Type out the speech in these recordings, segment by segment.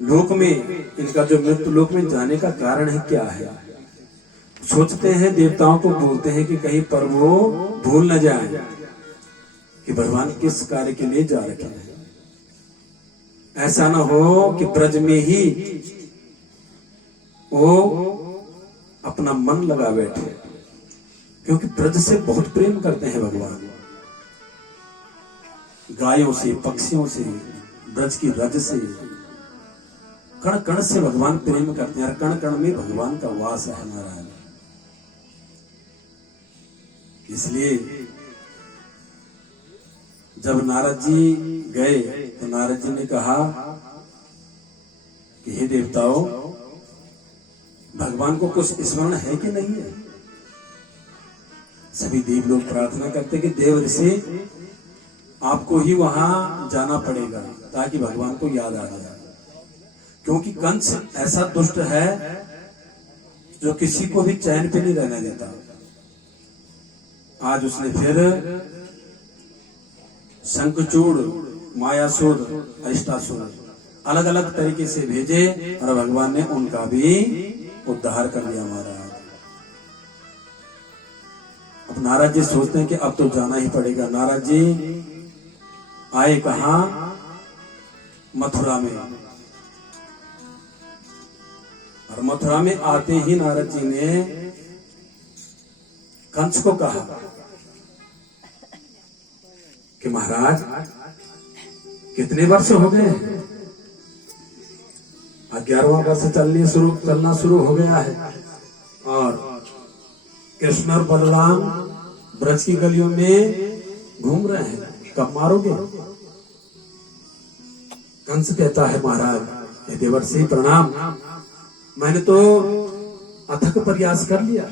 लोक में, इनका जो मृत्यु लोक में जाने का कारण है क्या है? सोचते हैं, देवताओं को बोलते हैं कि कहीं पर वो भूल न जाए कि भगवान किस कार्य के लिए जा रखे हैं। ऐसा न हो कि ब्रज में ही वो अपना मन लगा बैठे, क्योंकि ब्रज से बहुत प्रेम करते हैं भगवान। गायों से, पक्षियों से, ब्रज की रज से, कण कण से भगवान प्रेम करते हैं। कण कण में भगवान का वास है नारायण। इसलिए जब नारद जी गए तो नारद जी ने कहा कि हे देवताओं, भगवान को कुछ स्मरण है कि नहीं है? सभी देव लोग प्रार्थना करते कि देव ऋषि आपको ही वहां जाना पड़ेगा ताकि भगवान को याद आ जाए, क्योंकि कंस ऐसा दुष्ट है जो किसी को भी चैन पे नहीं रहने देता। आज उसने फिर शंखचूड़, मायासुर, अष्टासुर अलग अलग तरीके से भेजे और भगवान ने उनका भी उद्धार कर लिया महाराज। अब नारद जी सोचते हैं कि अब तो जाना ही पड़ेगा। नारद जी आए कहां? मथुरा में। और मथुरा में आते ही नारद जी ने कंस को कहा कि महाराज कितने वर्ष हो गए? 11वां वर्ष चलना शुरू हो गया है और कृष्ण और बलराम ब्रज की गलियों में घूम रहे हैं, कब मारोगे? कंस कहता है महाराज, हे देवर्षि प्रणाम, मैंने तो अथक प्रयास कर लिया,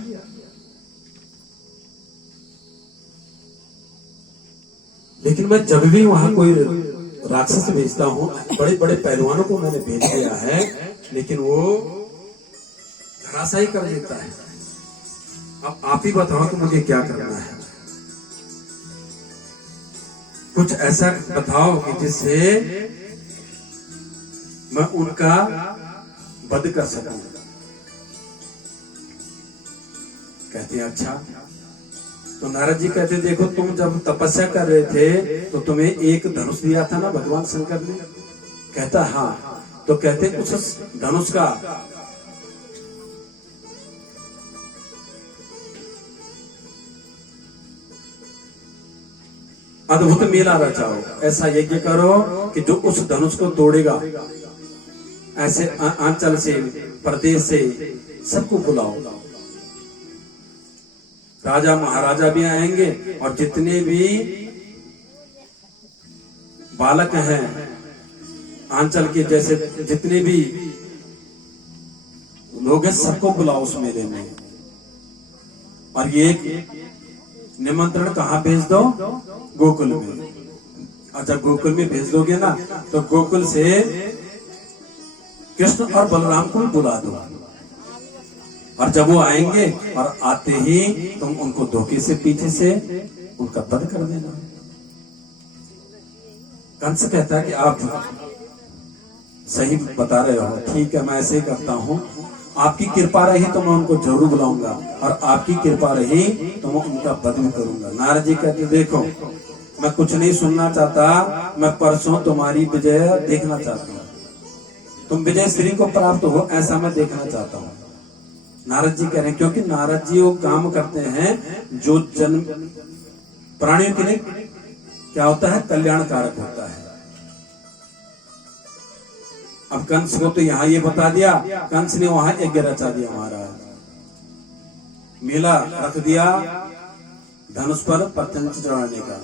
लेकिन मैं जब भी वहां कोई राक्षस भेजता हूं, बड़े बड़े पहलवानों को मैंने भेज दिया है, लेकिन वो धराशायी कर देता है। अब आप ही बताओ कि मुझे क्या करना है? कुछ ऐसा बताओ कि जिससे मैं उनका वध कर सकूं। कहते हैं अच्छा। तो नारद जी कहते, देखो तुम जब तपस्या कर रहे थे तो तुम्हें एक धनुष दिया था ना भगवान शंकर ने? कहता हाँ। तो कहते उस धनुष का अद्भुत मेला रचाओ, ऐसा यज्ञ करो कि जो उस धनुष को तोड़ेगा, ऐसे अंचल से, प्रदेश से सबको बुलाओ। राजा महाराजा भी आएंगे और जितने भी बालक हैं आंचल के, जैसे जितने भी लोग हैं, सबको बुलाओ उस मेले में। और ये निमंत्रण कहाँ भेज दो? गोकुल में। अच्छा, गोकुल में भेज दोगे ना, तो गोकुल से कृष्ण और बलराम को बुला दो। और जब वो आएंगे और आते ही तुम उनको धोखे से पीछे से उनका वध कर देना। कंस कहता है कि आप सही बता रहे हो, ठीक है मैं ऐसे ही करता हूँ, आपकी कृपा रही तो मैं उनको जरूर बुलाऊंगा, और आपकी कृपा रही तो मैं उनका वध भी करूंगा। नारद जी कहते देखो मैं कुछ नहीं सुनना चाहता, मैं परसों तुम्हारी विजय देखना चाहता हूँ, तुम विजय श्री को प्राप्त हो ऐसा मैं देखना चाहता हूँ। नारद जी कह रहे हैं, क्योंकि नारद जी वो काम करते हैं जो जन्म प्राणियों के लिए क्या होता है, कल्याणकारक होता है। अब कंस को तो यहाँ ये बता दिया, कंस ने वहां यज्ञ रचा दिया महाराज, मेला रख दिया धनुष पर पतंग चढ़ाने का।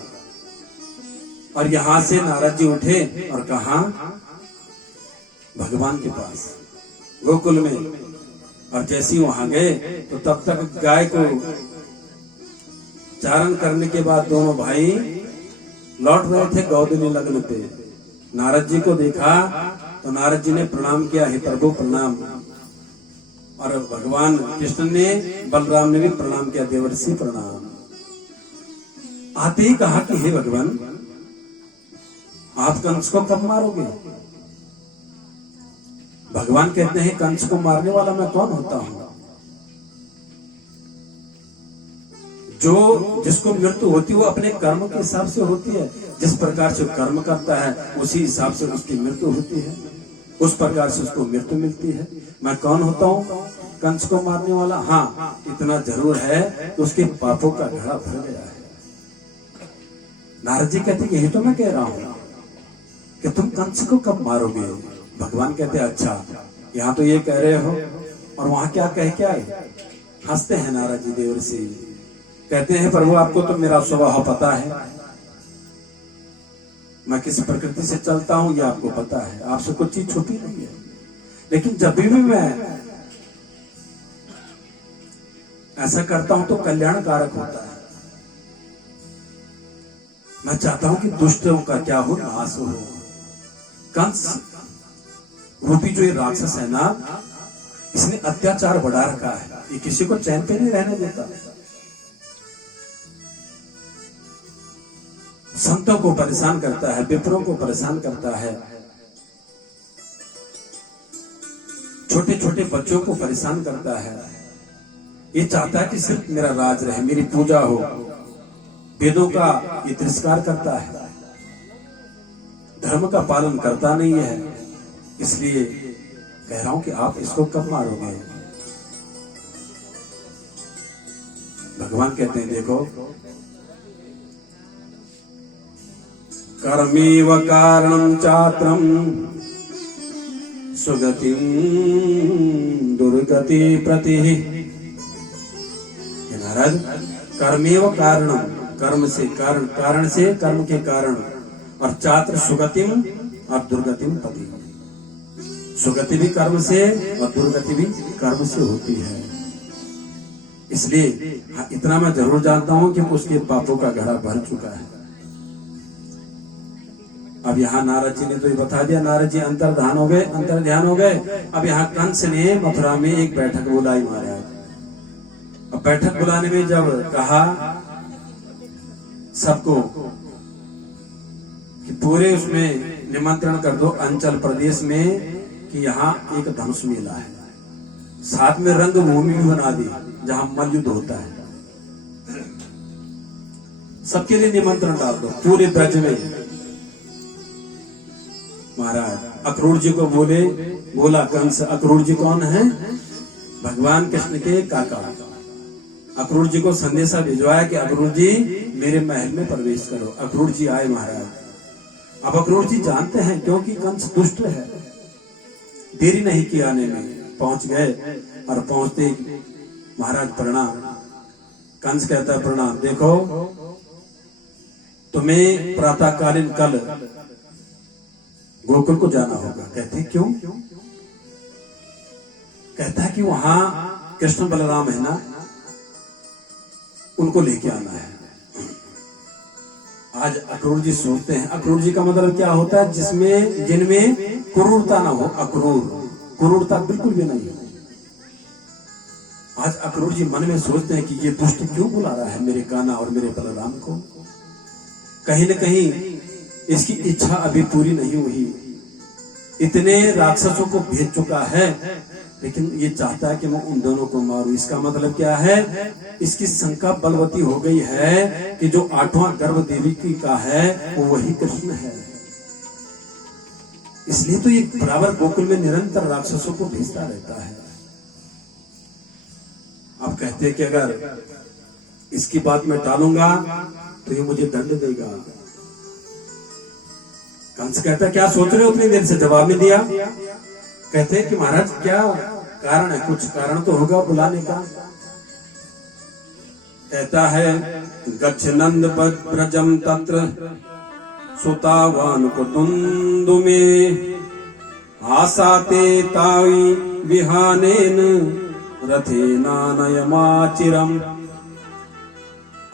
और यहां से नारद जी उठे और कहा भगवान के पास गोकुल में। और जैसे ही वहां गए तो तब तक गाय को चारण करने के बाद दोनों भाई लौट रहे थे गौदनी लग्न पे। नारद जी को देखा तो नारद जी ने प्रणाम किया, हे प्रभु प्रणाम। और भगवान कृष्ण ने, बलराम ने भी प्रणाम किया, देवर्षि प्रणाम। आते ही कहा कि हे भगवान, आप कंस को कब मारोगे? भगवान कहते हैं कंस को मारने वाला मैं कौन होता हूं? जो जिसको मृत्यु होती है वो अपने कर्म के हिसाब से होती है। जिस प्रकार से कर्म करता है उसी हिसाब से उसकी मृत्यु होती है, उस प्रकार से उसको मृत्यु मिलती है। मैं कौन होता हूँ? कंस को मारने वाला। हाँ, इतना जरूर है कि उसके पापों का घड़ा भर गया है। नारद जी कहते यही तो मैं कह रहा हूं कि तुम कंस को कब मारोगे? भगवान कहते अच्छा, यहाँ तो ये कह रहे हो और वहां क्या कह के आए? हंसते हैं नारद जी देवर से, कहते हैं प्रभु आपको तो मेरा स्वभाव पता है, मैं किस प्रकृति से चलता हूं ये आपको पता है, आपसे कुछ चीज छुपी नहीं है। लेकिन जब भी मैं ऐसा करता हूं तो कल्याणकारक होता है। मैं चाहता हूं कि दुष्टों का क्या हो, नाश हो। कंस रूपी जो ये राक्षस है ना, इसने अत्याचार बढ़ा रखा है, ये किसी को चैन पे नहीं रहने देता। संतों को परेशान करता है, विप्रों को परेशान करता है, छोटे छोटे बच्चों को परेशान करता है। ये चाहता है कि सिर्फ मेरा राज रहे, मेरी पूजा हो। वेदों का ये तिरस्कार करता है, धर्म का पालन करता नहीं है। इसलिए कह रहा हूं कि आप इसको कब मारोगे? भगवान कहते हैं देखो, कर्मेव कारणं चात्रं सुगतिं दुर्गति प्रति। नारद, कर्मेव कारणं, कर्म से कारण, कारण से कर्म के कारण, और चात्र सुगतिम और दुर्गतिम पति। सुगति भी कर्म से और दुर्गति भी कर्म से होती है। इसलिए इतना मैं जरूर जानता हूं कि उसके पापों का घड़ा भर चुका है। अब यहाँ नारद जी ने तो ये बता दिया, नारद जी अंतर्ध्यान हो गए, अंतर्ध्यान हो गए। अब यहाँ कंस ने मथुरा में एक बैठक बुलाई महाराज। अब बैठक बुलाने में जब कहा सबको कि पूरे उसमें निमंत्रण कर दो अंचल प्रदेश में कि यहाँ एक धनुष मेला है, साथ में रंगभूमि भी बना दी जहां मल्लयुद्ध होता है, सबके लिए निमंत्रण डाल दो पूरे ब्रज में। महाराज अक्रूर जी को बोला कंस। अक्रूर जी कौन है? भगवान कृष्ण के काका। अक्रूर जी को संदेशा भिजवाया कि अक्रूर जी मेरे महल में प्रवेश करो। अक्रूर जी आए महाराज। अब अक्रूर जी जानते हैं क्योंकि कंस दुष्ट है, देरी नहीं की आने में, पहुंच गए। और पहुंचते महाराज प्रणाम। कंस कहता है प्रणाम, देखो तुम्हें प्रातःकालीन कल गोकुल को जाना होगा। कहते क्यों? कहता है कि वहां कृष्ण बलराम है ना, उनको लेके आना है। आज अक्रूर जी सोचते हैं, अक्रूर जी का मतलब क्या होता है? जिसमें जिनमें क्रूरता ना हो। अक्रूर, क्रूरता बिल्कुल भी नहीं हो। आज अक्रूर जी मन में सोचते हैं कि ये दुष्ट क्यों बुला रहा है मेरे कान्हा और मेरे बलराम को। कहीं न कहीं इसकी इच्छा अभी पूरी नहीं हुई। इतने राक्षसों को भेज चुका है, लेकिन ये चाहता है कि मैं उन दोनों को मारूं। इसका मतलब क्या है? इसकी शंका बलवती हो गई है कि जो 8वां गर्भ देवी की का है वो वही कृष्ण है। इसलिए तो ये बराबर गोकुल में निरंतर राक्षसों को भेजता रहता है। आप कहते हैं कि अगर इसकी बात मैं टालूंगा तो ये मुझे दंड देगा। कंस कहता है क्या सोच रहे हो? उतनी देर से जवाब नहीं दिया। कहते हैं कि महाराज क्या कारण है? कुछ कारण तो होगा बुलाने का। कहता है गच्छ नंद ब्रजम तत्र सुतावान कुतुंदु में आसाते ताई विहानेन रथेनानयमाचिरम।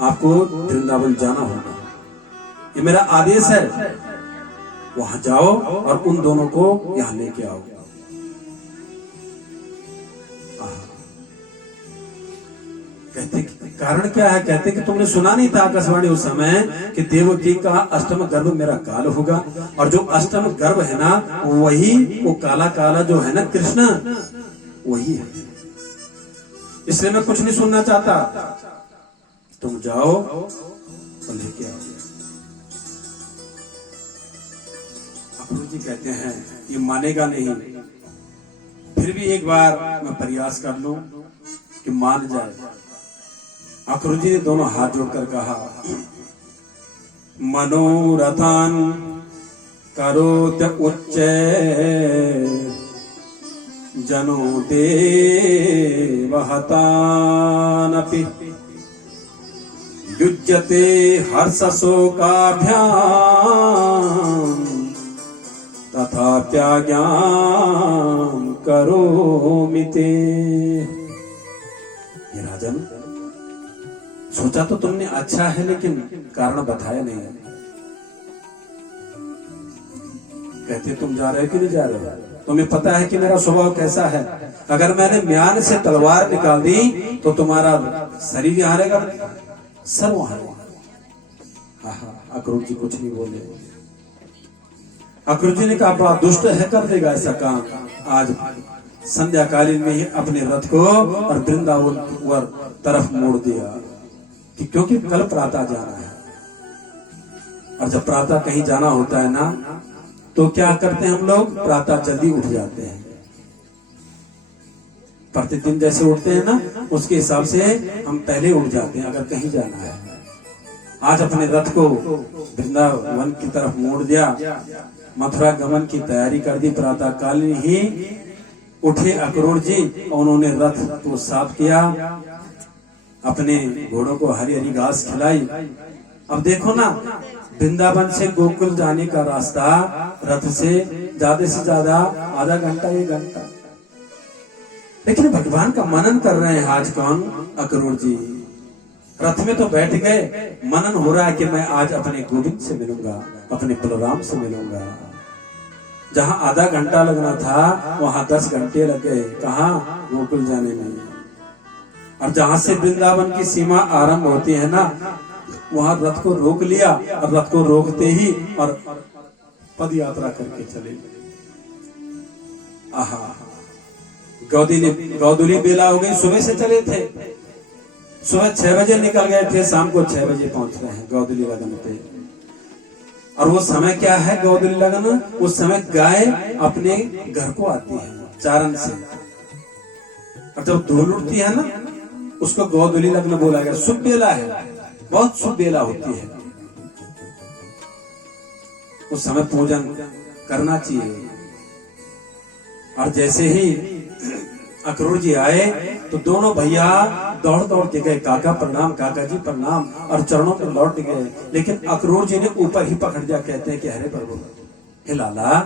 आपको वृंदावन जाना होगा, ये मेरा आदेश है। वहां जाओ और उन दोनों को यहां लेके आओ। कहते कारण क्या है? कहते कि तुमने सुना नहीं था आकाशवाणी उस समय कि देवकी का अष्टम गर्भ मेरा काल होगा, और जो अष्टम गर्भ है ना वही वो काला काला जो है ना कृष्ण वही है। इसलिए मैं कुछ नहीं सुनना चाहता, तुम जाओ और लेके आओ। अक्रूर जी कहते हैं ये मानेगा नहीं, फिर भी एक बार मैं प्रयास कर लूं कि मान जाए। अक्रूर जी ने दोनों हाथ जोड़कर कहा, मनोरथान करोत उच्च जनो देवहतानपि युज्यते हर्षशोकाभ्याम तथा त्याज्ञां करोमि ते। ये राजन, सोचा तो तुमने अच्छा है लेकिन कारण बताया नहीं है। कहते तुम जा रहे हो कि नहीं जा रहे हो? तुम्हें पता है कि मेरा स्वभाव कैसा है? अगर मैंने म्यान से तलवार निकाल दी तो तुम्हारा शरीर यहाँ रहेगा, सर वहां रहेगा। अक्रूर जी कुछ नहीं बोले। अक्रूर जी ने कहा बड़ा दुष्ट है, कर देगा ऐसा काम। आज संध्या कालीन में ही अपने रथ को और वृंदावन तरफ मोड़ दिया कि क्योंकि कल प्रातः जाना है, और जब प्रातः कहीं जाना होता है ना तो क्या करते हैं हम लोग? प्रातः जल्दी उठ जाते हैं। प्रतिदिन जैसे उठते हैं ना उसके हिसाब से हम पहले उठ जाते हैं अगर कहीं जाना है। आज अपने रथ को वृंदावन की तरफ मोड़ दिया, मथुरा गमन की तैयारी कर दी। प्रातः काल ही उठे अक्रूर जी, उन्होंने रथ को साफ किया, अपने घोड़ों को हरी हरी घास खिलाई। अब देखो ना, वृंदावन से गोकुल जाने का रास्ता रथ से ज्यादा आधा घंटा 1 घंटा, लेकिन भगवान का मनन कर रहे हैं। आज कौन? अक्रूर जी रथ में तो बैठ गए, मनन हो रहा है कि मैं आज अपने गोविंद से मिलूंगा, अपने बलराम से मिलूंगा। जहां आधा घंटा लगना था वहां 10 घंटे लग गए। कहा? गोकुल जाने में। और जहां से वृंदावन की सीमा आरंभ होती है ना वहां रथ को रोक लिया, और रथ को रोकते ही और पद यात्रा करके चले। आहा, गौदुली बेला हो गई। सुबह से चले थे, सुबह 6 बजे निकल गए थे, शाम को 6 बजे पहुंच रहे हैं गौदुली लगन पे। और वो समय क्या है गौदुली लगन? उस समय गाय अपने घर को आती है चारण से, और जब धूल उठती है ना उसको गौदुली लगन बोला गया। शुभ बेला है, बहुत शुभ बेला होती है। उस समय पूजन करना चाहिए। और जैसे ही अक्रूर जी आए तो दोनों भैया दौड़ दौड़ के गए, काका प्रणाम, काका जी प्रणाम, और चरणों में लौट गए। लेकिन अक्रूर जी ने ऊपर ही पकड़ दिया, कहते हैं कि अरे प्रभु हे लाला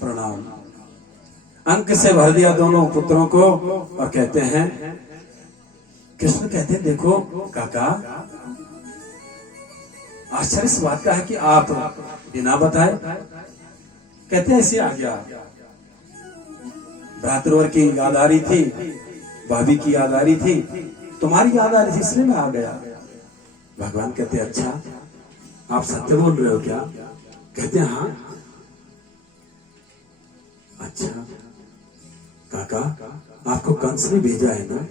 प्रणाम। अंक से भर दिया दोनों पुत्रों को, और कहते हैं कृष्ण कहते हैं देखो काका, आश्चर्य इस बात का है कि आप बिना बताए, कहते ऐसे आ गया। भ्रातृवर की याद आ रही थी, भाभी की याद आ रही थी, तुम्हारी याद आ रही थी, इसलिए मैं आ गया। भगवान कहते अच्छा आप सत्य बोल रहे हो क्या? कहते हाँ। अच्छा काका, आपको कंस ने भेजा है ना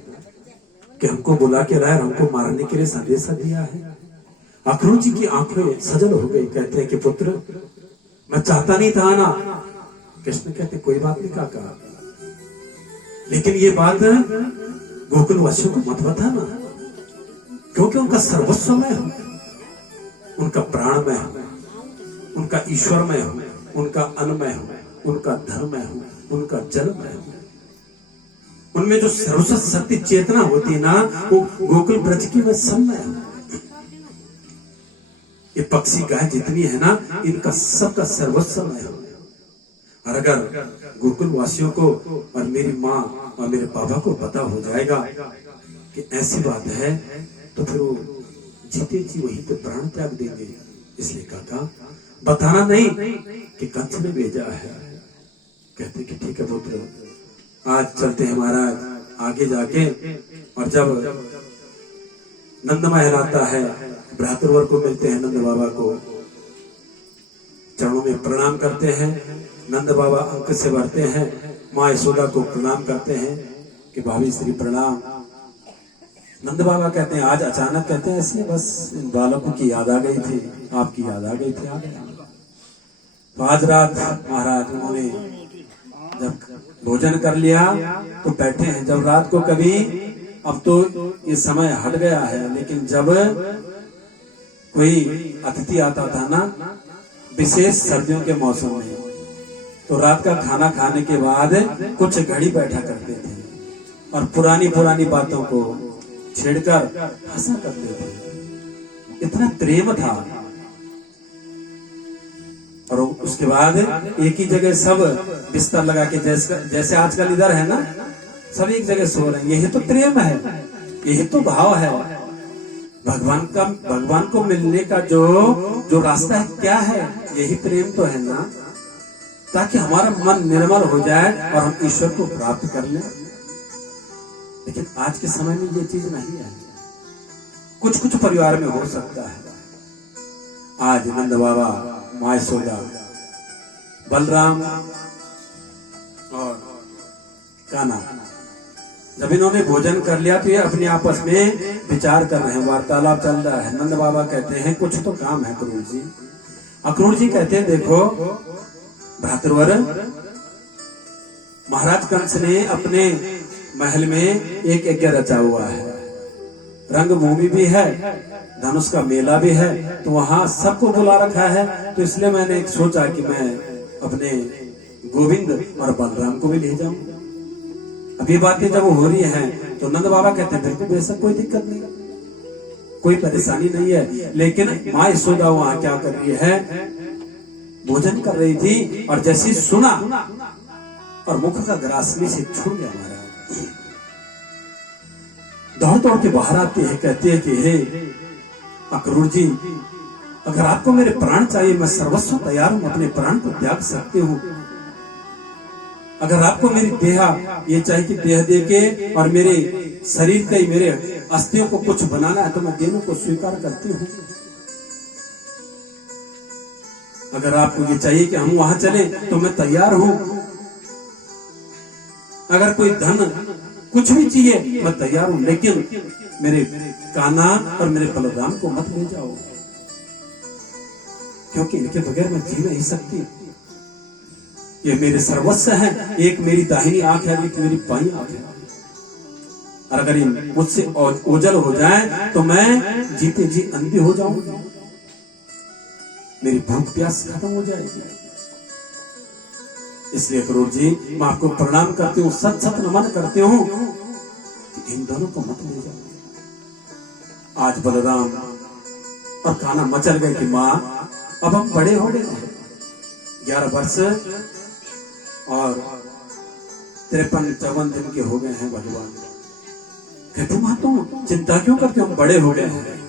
कि हमको बुला के लाया, हमको मारने के लिए संदेशा दिया है। अक्रूर जी की आंखें सजल हो गई, कहते हैं कि पुत्र मैं चाहता नहीं था ना। कृष्ण कहते कोई बात नहीं काका, लेकिन ये बात गोकुल वासियों को मत बताना, क्योंकि उनका सर्वस्व मैं हूं, उनका प्राण मैं हूं, उनका ईश्वर मैं हूं, उनका अन्न मैं हूं, उनका धर्म मैं हूं, उनका जन्म मैं हूं। उनमें जो सर्वस्व शक्ति चेतना होती है ना वो गोकुल ब्रज की मैं सब मैं हूं। ये पक्षी गाय जितनी है ना इनका सबका सर्वस्व मैं हूं। और अगर गोकुल वासियों को और मेरी माँ और मेरे पापा को पता हो जाएगा कि ऐसी बात है तो फिर वो जीते जी वहीं पे प्राण त्याग देंगे। इसलिए काका बताना नहीं कि कंस ने भेजा है। कहते कि ठीक है पुत्र, आज चलते हैं महाराज आगे जाके। और जब नंद महल आता है, भ्रातृवर को मिलते हैं, नंद बाबा को चरणों में प्रणाम करते हैं। नंद बाबा अंक से भरते हैं, माँ यशोदा को प्रणाम करते हैं कि भाभी श्री प्रणाम। नंद बाबा कहते हैं आज अचानक, कहते हैं इसलिए बस इन बालकों की याद आ गई थी, आपकी याद आ गई थी, आ गए। तो आज रात महाराज उन्होंने जब भोजन कर लिया तो बैठे हैं। जब रात को कभी, अब तो ये समय हट गया है, लेकिन जब कोई अतिथि आता था ना, विशेष सर्दियों के मौसम में, तो रात का खाना खाने के बाद कुछ घड़ी बैठा करते थे और पुरानी पुरानी बातों को छेड़कर हंसा करते थे। इतना प्रेम था। और उसके बाद एक ही जगह सब बिस्तर लगा के, जैसे आजकल इधर है ना, सब एक जगह सो रहे हैं। यही तो प्रेम है, यही तो भाव है। भगवान को मिलने का जो रास्ता है क्या है, यही प्रेम तो है ना, ताकि हमारा मन निर्मल हो जाए और हम ईश्वर को प्राप्त कर लें। लेकिन आज के समय में ये चीज नहीं है। कुछ कुछ परिवार में हो सकता है। आज नंद बाबा, माँ यशोदा, बलराम और कान्हा, जब इन्होंने भोजन कर लिया तो ये अपने आपस में विचार कर रहे हैं, वार्तालाप चल रहा है। नंद बाबा कहते हैं कुछ तो काम है क्रूर जी। अक्रूर जी कहते हैं देखो भ्रातृवर, महाराज कंस ने अपने महल में एक यज्ञ रचा हुआ है, रंगभूमि भी है, धनुष का मेला भी है, तो वहां सबको बुला रखा है। तो इसलिए मैंने सोचा कि मैं अपने गोविंद और बलराम को भी ले जाऊं। अभी बातें जब हो रही हैं तो नंद बाबा कहते हैं बिल्कुल बेशक कोई दिक्कत नहीं, कोई परेशानी नहीं है। लेकिन माँ यशोदा वहां क्या कर रही है, भोजन कर रही थी और जैसे ही सुना और मुख का ग्रासनी से छूट गया हमारा, दौड़ दौड़ के बाहर आती है, कहती है कि हे अक्रूर जी, अगर आपको मेरे प्राण चाहिए, मैं सर्वस्व तैयार हूं, अपने प्राण को त्याग सकती हूँ। अगर आपको मेरी देहा ये चाहिए कि देह दे के और मेरे शरीर के, मेरे अस्थियों को कुछ बनाना है, तो मैं दोनों को स्वीकार करती हूँ। अगर आपको ये चाहिए कि हम वहां चले तो मैं तैयार हूं। अगर कोई धन कुछ भी चाहिए मैं तैयार हूं, लेकिन मेरे कान्हा और मेरे बलराम को मत ले जाओ, क्योंकि इनके बगैर मैं जी नहीं सकती। ये मेरे सर्वस्व हैं, एक मेरी दाहिनी आंख है, एक मेरी बाईं आंख है। और अगर ये मुझसे ओझल हो जाए तो मैं जीते जी अंधी हो जाऊंगी, मेरी भूख प्यास खत्म हो जाएगी। इसलिए अक्रूर जी, मैं आपको प्रणाम करती हूँ, सत सत नमन करती हूँ कि इन दोनों को मत ले जाओ। आज बलराम और कान्हा मचल गए कि माँ अब हम बड़े हो गए हैं, 11 वर्ष और 53-54 दिन के हो गए हैं भगवान। कहते माँ तुम चिंता क्यों करते हो, हम बड़े हो गए हैं,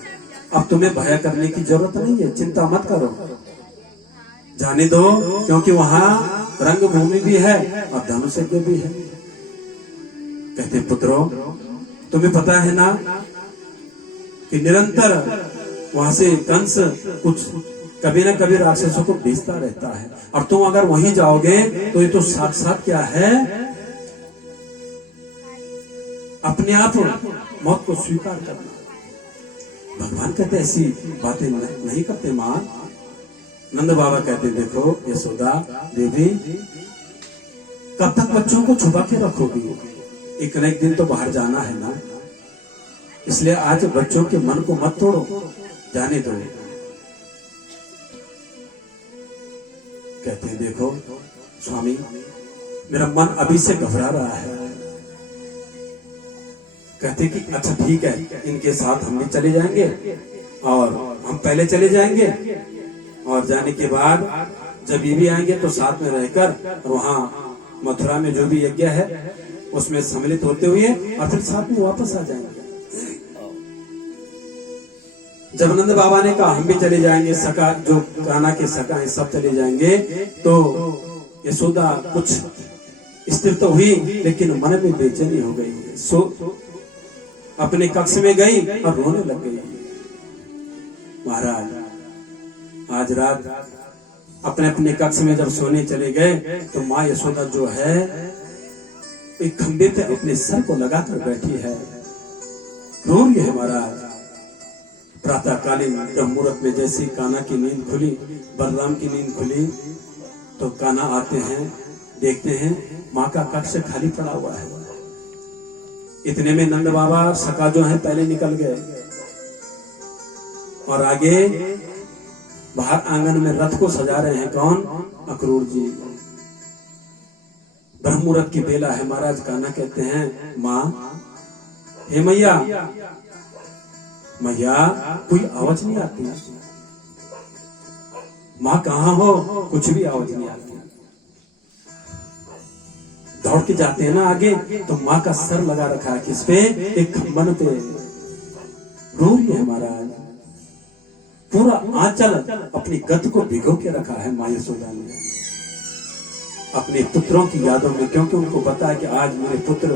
अब तुम्हें भय करने की जरूरत नहीं है, चिंता मत करो, जाने दो, क्योंकि वहां रंगभूमि भी है और धनुष यज्ञ भी है। कहते पुत्रों, तुम्हें पता है ना कि निरंतर वहां से कंस कुछ कभी न कभी राक्षसों को भेजता रहता है, और तुम अगर वहीं जाओगे तो ये तो साक्षात क्या है, अपने आप मौत को स्वीकार करना। भगवान कहते ऐसी बातें नहीं करते मां। नंद बाबा कहते देखो यशोदा देवी, कब तक बच्चों को छुपा के रखोगी, एक न एक दिन तो बाहर जाना है ना, इसलिए आज बच्चों के मन को मत तोड़ो, जाने दो। कहते हैं देखो स्वामी, मेरा मन अभी से घबरा रहा है। कहते कि अच्छा ठीक है, इनके साथ हम भी चले जाएंगे और हम पहले चले जाएंगे, और जाने के बाद जब ये भी आएंगे तो साथ में रहकर वहां मथुरा में जो भी यज्ञ है उसमें सम्मिलित होते हुए और फिर साथ में वापस आ जाएंगे। जब नंद बाबा ने कहा हम भी चले जाएंगे, सका जो कान्हा के सका है सब चले जाएंगे, तो यशोदा कुछ स्थिर तो हुई लेकिन मन में बेचैनी हो गई। अपने कक्ष में गई और रोने लग गई। महाराज आज रात अपने अपने कक्ष में जब सोने चले गए तो माँ यशोदा जो है एक खंबे पे अपने सर को लगाकर बैठी है, रो रही है। महाराज प्रातः कालीन ब्रह्म मुहूर्त में जैसी कान्हा की नींद खुली, बलराम की नींद खुली, तो कान्हा आते हैं, देखते हैं माँ का कक्ष खाली पड़ा हुआ है। इतने में नंद बाबा सका जो है पहले निकल गए और आगे बाहर आंगन में रथ को सजा रहे हैं। कौन? अक्रूर जी। ब्रह्म मुहूर्त की बेला है। महाराज कान्हा कहते हैं माँ, हे मैया, मैया कोई आवाज नहीं आती। माँ कहाँ हो? कुछ भी आवाज नहीं आती। दौड़ के जाते हैं ना आगे, तो माँ का सर लगा रखा है किस पे? एक खंबन पे। रो रही है महाराज, पूरा आंचल अपनी गत को भिगो के रखा है माँ यशोदा ने अपने पुत्रों की यादों में, क्योंकि उनको पता है कि आज मेरे पुत्र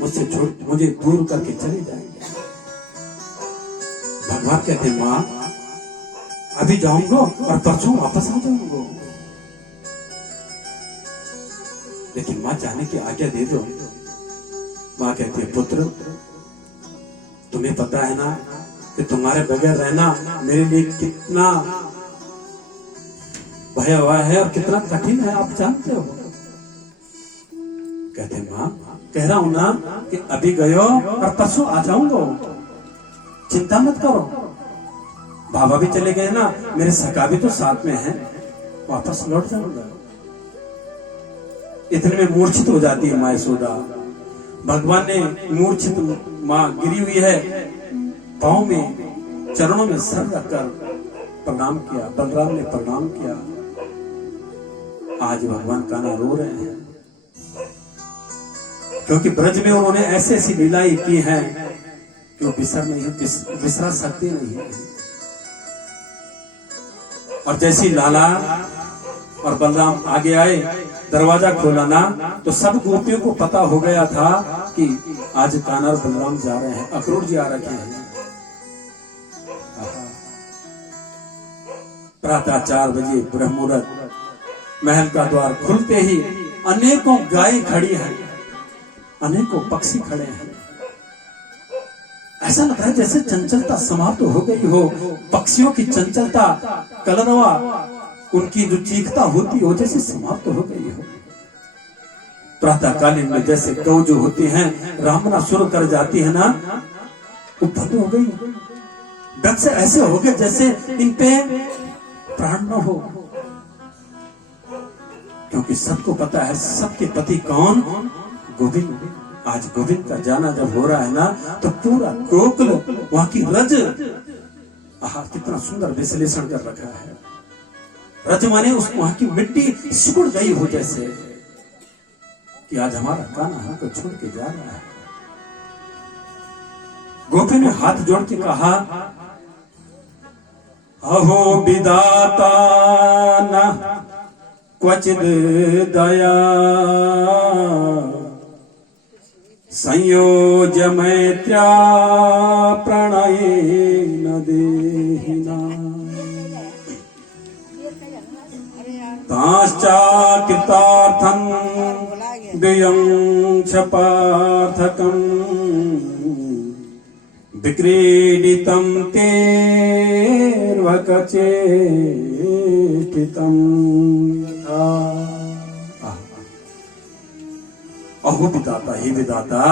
मुझसे छोड़ मुझे दूर करके चले जाएंगे। भगवान कहते हैं माँ अभी जाऊंगा और परसों वापस आ जाऊंगा, लेकिन माँ जाने की आज्ञा दे दो। माँ कहती है पुत्र तुम्हें पता है ना कि तुम्हारे बगैर रहना मेरे लिए कितना भयावह है और कितना कठिन है, आप जानते हो। कहते माँ कह रहा हूं ना कि अभी गयो और परसों आ जाऊंगा, चिंता मत करो। बाबा भी चले गए ना, मेरे सखा भी तो साथ में है, वापस लौट जाऊंगा। इतने में मूर्छित हो जाती है माँ यशोदा। भगवान ने मूर्छित माँ गिरी हुई है, पांव में चरणों में सर रखकर प्रणाम किया। बलराम ने प्रणाम किया। आज भगवान कान्हा रो रहे हैं, क्योंकि ब्रज में उन्होंने ऐसी ऐसी लीलाएं की हैं कि वो बिसरा सकते नहीं है। और जैसी लाला और बलराम आगे आए, दरवाजा खोला ना, तो सब गोपियों को पता हो गया था कि आज कान्हा और बलराम जा रहे हैं, अक्रूर जी आ रखे हैं। प्रातः 4 बजे ब्रह्म मुहूर्त, महल का द्वार खुलते ही अनेकों गाय खड़ी हैं, अनेकों पक्षी खड़े हैं। ऐसा लग रहा है जैसे चंचलता समाप्त हो गई हो। पक्षियों की चंचलता, कलरवा, उनकी जो चीखता होती हो जैसे समाप्त हो गई हो। प्रातः कालीन में जैसे गौ जो होती हैं रामना शुरू कर जाती है ना, वो बंद हो गई। डग से ऐसे हो गए जैसे इन पे प्राण न हो, क्योंकि सबको पता है सबके पति कौन? गोविंद। आज गोविंद का जाना जब हो रहा है ना, तो पूरा गोकुल वहां की रज, कितना सुंदर विश्लेषण कर रखा है। रज माने उस वहां की मिट्टी सिकुड़ गई हो, जैसे कि आज हमारा कान्हा हमको छोड़ के जा रहा है। गोपी ने हाथ जोड़ के कहा, अहो विधाता न क्वचिद दया, संयोज्य मैत्र्या प्रणयेन देहिना, ताश्चा कृतार्थं व्ययं च पार्थकं, विक्रीडितं तेर्वकचेष्टितं यथा। अहो विधाता, हे विधाता,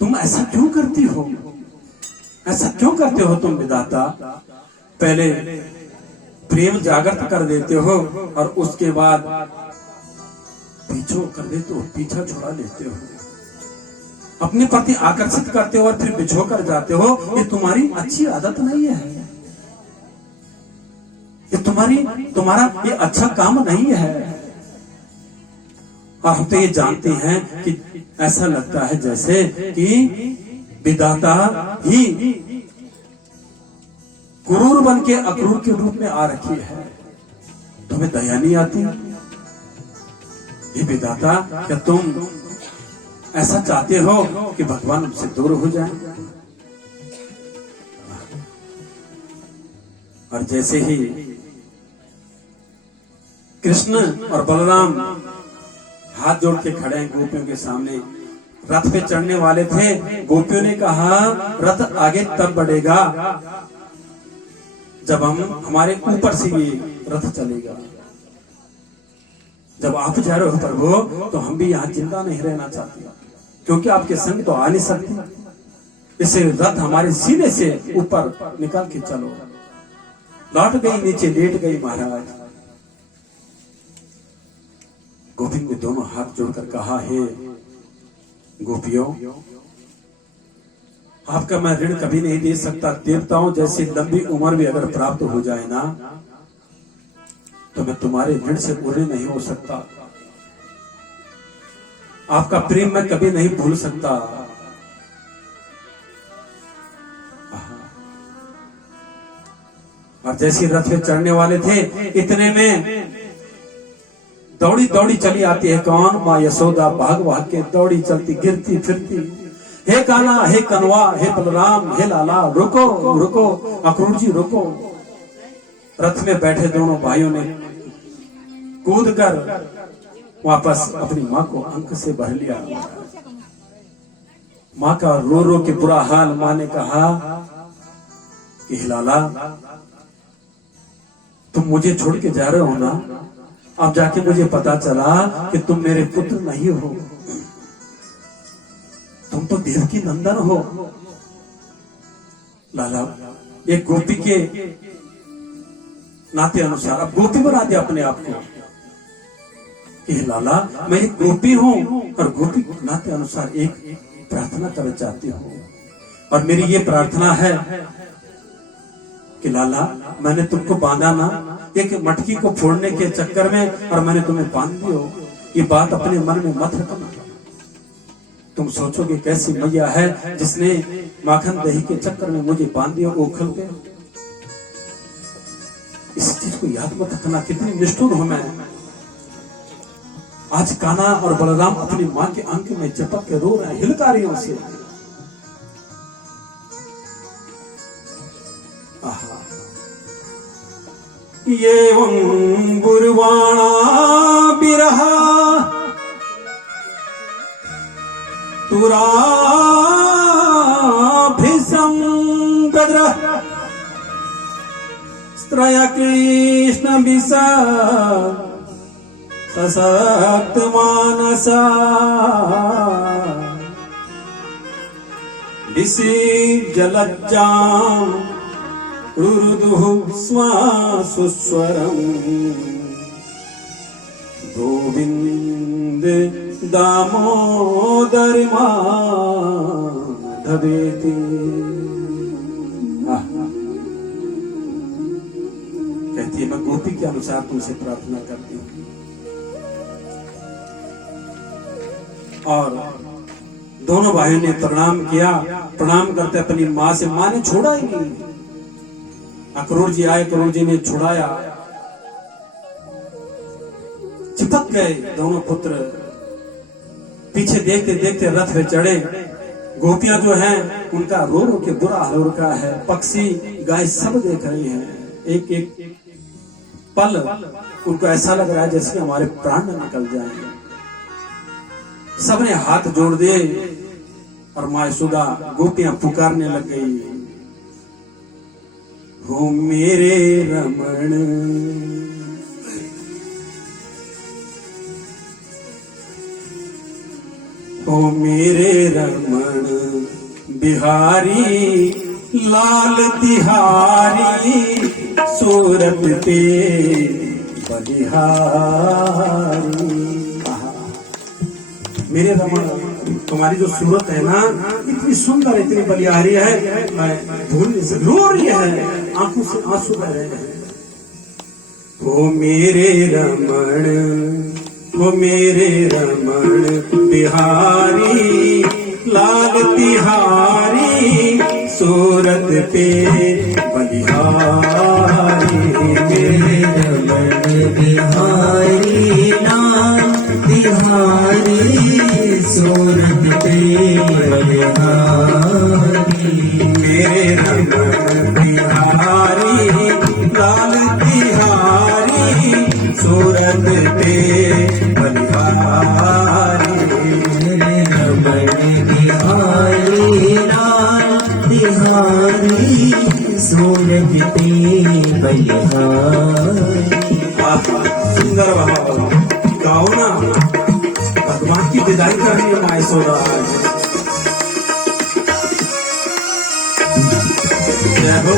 तुम ऐसा क्यों करती हो? ऐसा क्यों करते हो तुम विधाता? पहले प्रेम जागृत कर देते हो और उसके बाद पीछो कर देते हो, पीछा छुड़ा लेते हो, अपने प्रति आकर्षित करते हो और फिर बिछो कर जाते हो। ये तुम्हारी अच्छी आदत नहीं है, ये तुम्हारा ये अच्छा काम नहीं है। और हम तो ये जानते हैं कि ऐसा लगता है जैसे कि विधाता ही क्रूर बन के अक्रूर के रूप में आ रखी है। तुम्हें दया नहीं आती? ये विधाता, क्या तुम ऐसा चाहते हो कि भगवान हमसे दूर हो जाए। और जैसे ही कृष्ण और बलराम हाथ जोड़ के खड़े हैं गोपियों के सामने, रथ पे चढ़ने वाले थे। गोपियों ने कहा रथ आगे तब बढ़ेगा जब हम हमारे ऊपर से ये रथ चलेगा। जब आप जा रहे हो प्रभु तो हम भी यहाँ जिंदा नहीं रहना चाहते, क्योंकि आपके संग तो आ नहीं सकते। इसे रथ हमारे सीने से ऊपर निकाल के चलो। लौट गई नीचे, लेट गई महाराज। गोविंद ने दोनों हाथ जोड़कर कहा, हे गोपियों, आपका मैं ऋण कभी नहीं दे सकता। देवताओं जैसी लंबी उम्र भी अगर प्राप्त हो जाए ना, तो मैं तुम्हारे ऋण से पूरे नहीं हो सकता। आपका प्रेम मैं कभी नहीं भूल सकता। और जैसे रथ पे चढ़ने वाले थे, इतने में दौड़ी दौड़ी चली आती है कौन? माँ यशोदा भाग भाग के दौड़ी चलती, गिरती फिरती, हे कान्हा, हे कनवा, हे बलराम, हे लाला, रुको रुको, अक्रूर जी रुको। रथ में बैठे दोनों भाइयों ने कूद कर वापस अपनी माँ को अंक से भर लिया। माँ का रो रो के बुरा हाल। माँ ने कहा कि लाला, तुम मुझे छोड़ के जा रहे हो ना, अब जाके मुझे पता चला कि तुम मेरे पुत्र नहीं हो, तुम तो देवकी नंदन हो। लाला, एक गोपी के नाते अनुसार अब गोपी बना दिया अपने आप को कि लाला, मैं एक गोपी हूं और गोपी के नाते अनुसार एक प्रार्थना करना चाहती हूँ। और मेरी ये प्रार्थना है कि लाला, मैंने तुमको बांधा ना एक मटकी को फोड़ने के चक्कर में, और मैंने तुम्हें बांध दियो। ये बात अपने मन में मत रखना। तुम सोचोगे कैसी मैया है जिसने माखन दही के चक्कर में मुझे बांध दिया ओखल पे। इस चीज को याद मत रखना, कितनी निष्ठुर हूं मैं। आज कान्हा और बलराम अपनी मां के अंक में चिपक के रो रहे हैं हिलकारियों से। एवं गुरुवाणा बिरहा तुराभिसं गद्र स्त्रय कृष्ण विसा सशक्त मानसा दिशि जलज्जाम रुरुदुः स्वासुस्वरम् गोविंद दामोदर माधवेति। कहती है मैं गोपी के अनुसार तुमसे प्रार्थना करती हूँ। और दोनों भाइयों ने प्रणाम किया। प्रणाम करते अपनी माँ से, माँ ने छोड़ा ही नहीं। अक्रूर जी आए, अक्रूर जी ने छुड़ाया, चिपक गए दोनों पुत्र। पीछे देखते देखते रथ पे चढ़े। गोपियां जो हैं उनका रो रो के बुरा हाल हो रखा है। पक्षी गाय सब देख रही हैं। एक एक पल उनको ऐसा लग रहा है जैसे हमारे प्राण निकल जाएंगे। सबने हाथ जोड़ दिए और माँ यशोदा गोपियां पुकारने लग गई, हो मेरे रमण, हो मेरे रमण बिहारी लाल तिहारी सूरत पे बलिहारी। मेरे रमण, तुम्हारी जो सूरत है ना इतनी सुंदर, इतनी बलिहारी है, मैं भूल नहीं सकती। रो रही है, आंखों से आंसू बह रहे हैं। ओ मेरे रमण, ओ मेरे रमण बिहारी लाल तिहारी सूरत पे बलिहारी। मेरे रमण बिहारी लाल तिहारी सूरत बलिहारी। मेरे रमण बिहारी लाल बिहारी सूरत पे बलिहारी। सुंदर बाबा गाओ ना, भगवान की विदाई कर रही है माँ यशोदा। जय हो।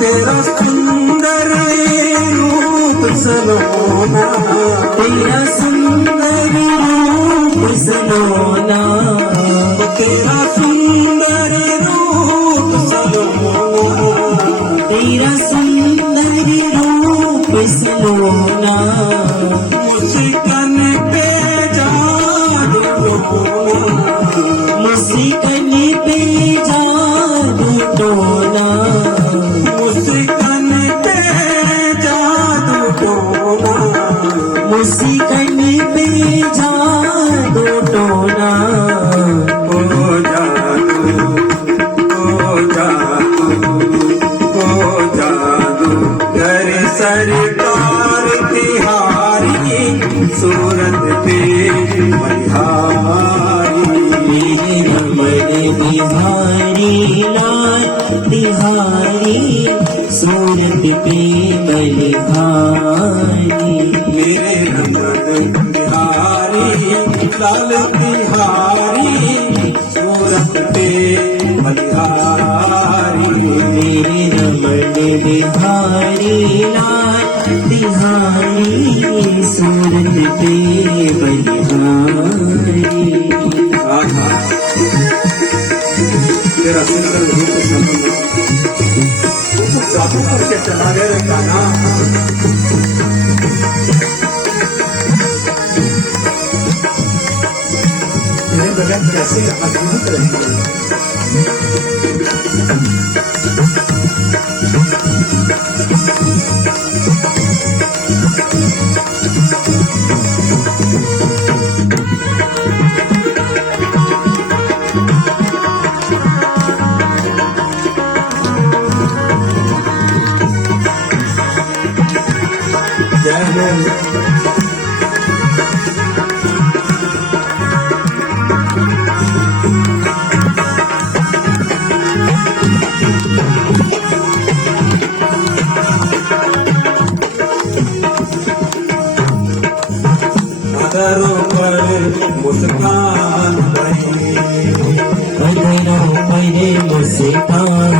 तेरा सुंदर रूप सलोना, तेरा सुंदर रूप सलोना, तेरा सुंदर रूप सलोना, तेरा सुंदर रूप सलोना, मुस्कान पे जादू टोना, मुस्कान पे जादू टोना, मुस्कान पे जादू टोना, मुस्कान पे जादू टोना। ओ जादू, ओ जादू, ओ जादू कर सरकार तिहारी सूरत पे बलिहारी। मेरे रमण बिहारी लाल बिहारी सूरत पे बलिहारी। मेरे रमण बिहारी लाल बिहारी सूरत पे बलिहारी। मेरे रमण बिहारी लाल बिहारी सूरत पे बलिहारी। तेरा सुंदर रूप सलोना, तो जादू करके चला गया गाना। तेरे बगैर कैसे अद्भुत रहेंगे। जय जय। अदरों पर मुस्कान भरी, अदरों पर मुस्कान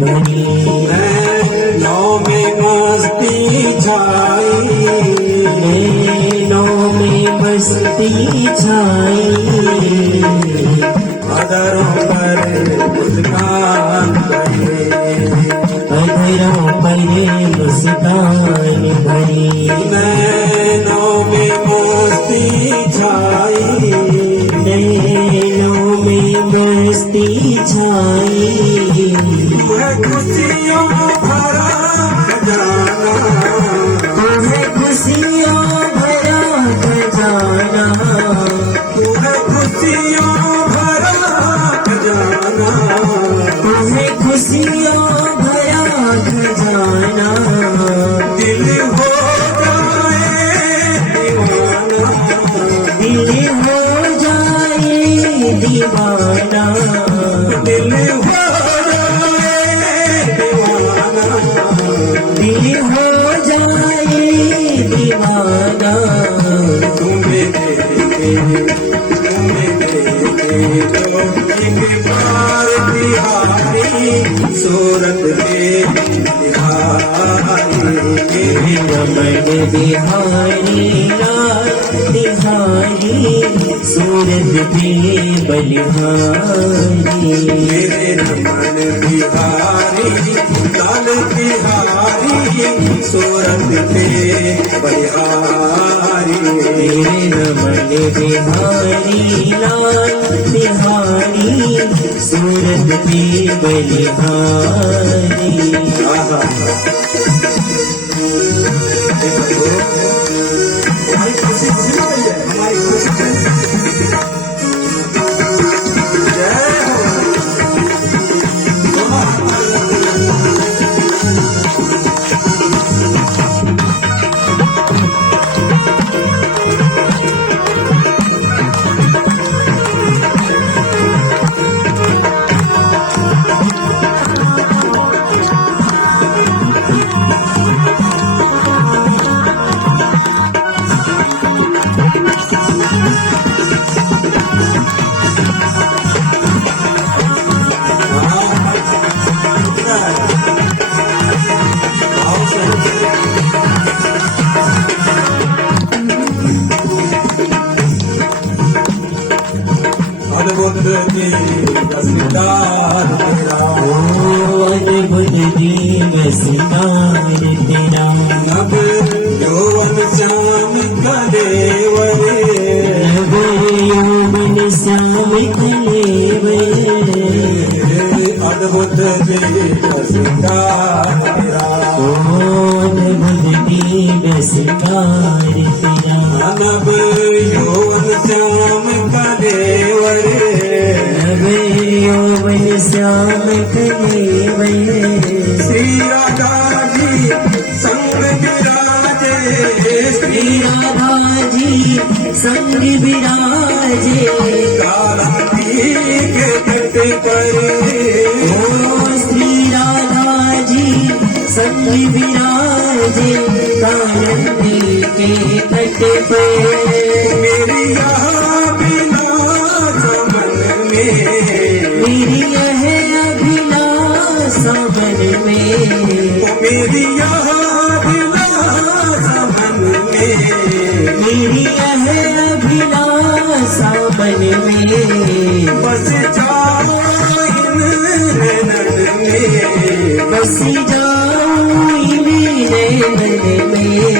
भरी, नैनों में मस्ती छाई, नैनों में मस्ती छाई। अदरों पर मुस्कान भरी, अदरों पर मुस्कान भरी, नैनों में मस्ती छाई, नैनों में मस्ती छाई। वह खुशियों भरा खजाना, तुम्हें खुशियों भरा खजाना, तुम्हें खुशियों भरा खजाना, तुम्हें खुशियों भरा खजाना। दिल हो जाए दीवाना, दिल हो जाए दीवाना, दिल हो जाए दीवाना, दिल हो जाए सूरत पे बिहारी मेरे रमण बिहारी लाल बिहारी सूरत पे बलिहारी मेरे रमन बिहारी लाल बिहारी सूरत पे बलिहारी मेरे रमण बिहारी लाल बिहारी सूरत पे बलिहारी हमारी खुशी खुशी है, हमारी खुशी जय हो। अद्भुत दीवसदार तेरा अद्भुत दीवसदार तेरा नभ यौवन श्याम कलेवरे नभ यौवन श्याम कलेवरे अद्भुत दीवसदार तेरा अद्भुत दीवसदार तेरा नभ यौवन श्याम कलेवरे नभ यौवन श्याम कलेवरे श्री राधा जी संग विराजे श्री राधा जी संग विराजे काला के तट पर ओ श्री राधा जी संग विराजे कानंदी के तट पे मेरी यहाँ विलास मन में मेरी यह अभिलाषा मन में मेरी यहाँ विलास मन में मेरी यह अभिलाषा मन में बस जाओ इन नैनन में बस जाऊं मेरे मन में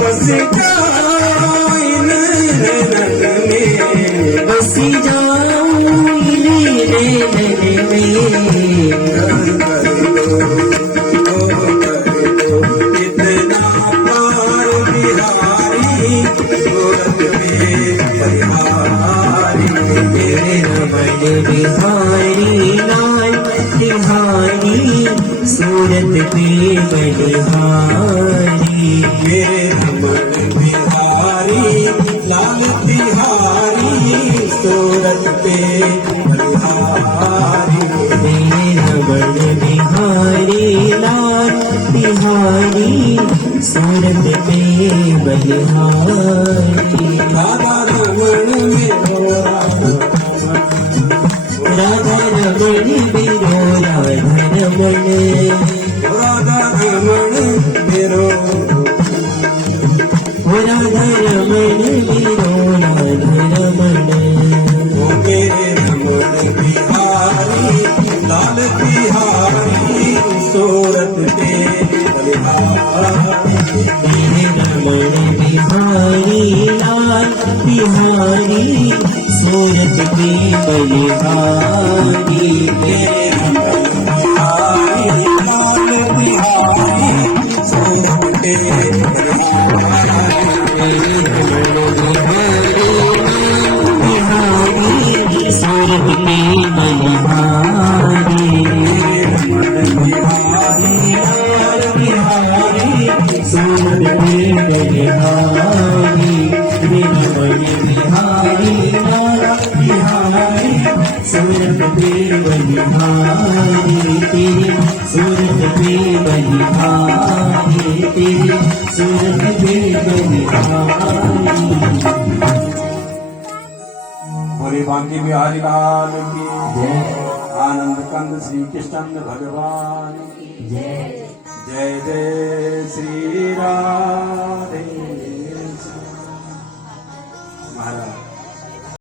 बस जाओ इन नैनन में बस जाऊं मेरे मन में इतना पार बिहारी सूरत में बलिहारी मेरे रमण बिहारी लाल बिहारी सूरत पे बलिहारी मेरे रमन बिहारी लाल बिहारी सूरत पे बलिहारी मेरे रमण बिहारी लाल बिहारी सूरत पे बलिहारी राधा रमन मेरो राधा रमण बिरो राधा रमण राधा रमन मेरो राधा रमण बिरो राधा रमण ओ मेरे रमन बिहारी लाल बिहारी सूरत पे बलिहारी मेरे रमण बिहारी लाल बिहारी सूरत पे बलिहारी मेरे रमन बिहारी लाल बिहारी सूरत पे बलिहारी मेरे रमण बिहारी बिहारी सूरत पे बलिहारी बिहारी लाल बिहारी सूरत पे बलिहारी मेरे रमण बिहारी लाल बिहारी सूरत पे बलिहारी तेरी सूरत पे बलिहारी तेरी सूरत पे बलिहारी बोले बांके बिहारी लाल की जय आनंद कंद श्री कृष्ण भगवान की जय जय श्री राम